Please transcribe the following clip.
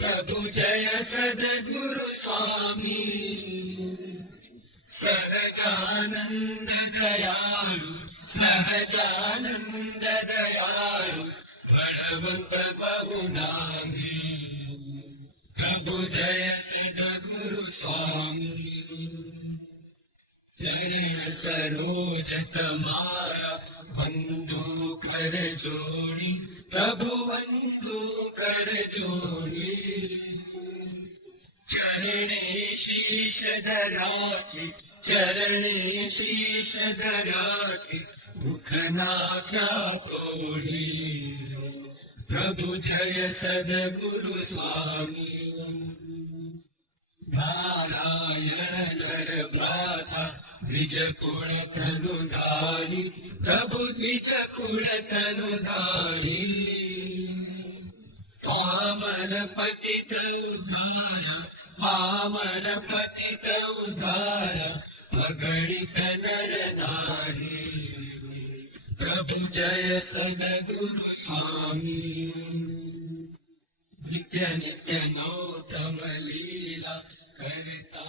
प्रभु जय सद्गुरु स्वामी सहजानंद दयालु सहजानंद दयालु बलवंत बहुनामी प्रभु जय सद्गुरु स्वामी चरण सरोज तमारा बंधु कर जोड़ी प्रभु बंधु कर जोड़ी चरणे शीश धराति चरणे शीश धराति मुखना क्या तोड़ी प्रभु जय सद्गुरु स्वामी नारायण भ्राता द्विज कुल तनुधारी प्रभु द्विज कुल तनुधारी पावन पतित उद्धारा पावन पतित उद्धारा अगणित नर नारी प्रभु जय सद्गुरु स्वामी नित्य नित्य नौतम लीला करता